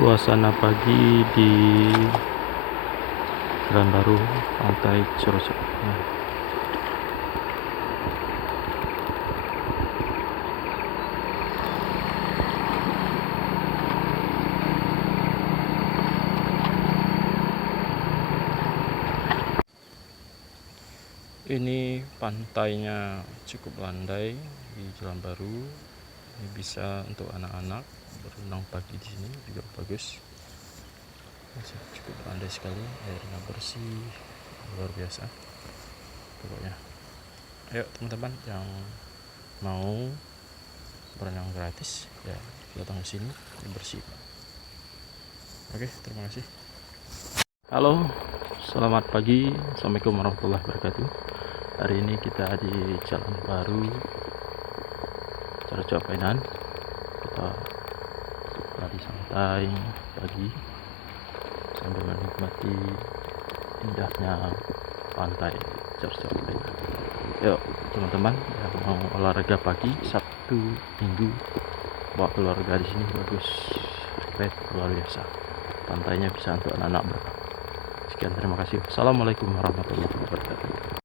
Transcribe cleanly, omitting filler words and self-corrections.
Suasana pagi di Pekanbaru, Pantai Cirocep. Ini pantainya cukup landai di Pekanbaru. Ini bisa untuk anak-anak berenang pagi di sini juga bagus. Masih cukup landai sekali, airnya bersih, luar biasa. Pokoknya, ayo teman-teman yang mau berenang gratis ya datang ke sini, bersih. Oke, terima kasih. Halo, selamat pagi. Assalamualaikum warahmatullahi wabarakatuh. Hari ini kita di Jalan Baru Cirocep Painan. Kita lari santai pagi sambil menikmati indahnya pantai Cirocep Painan. Yuk teman-teman yang mau olahraga pagi Sabtu Minggu bawa keluarga di sini bagus, keren, luar biasa. Pantainya bisa untuk anak-anak berenang. Sekian, terima kasih. Assalamualaikum warahmatullahi wabarakatuh.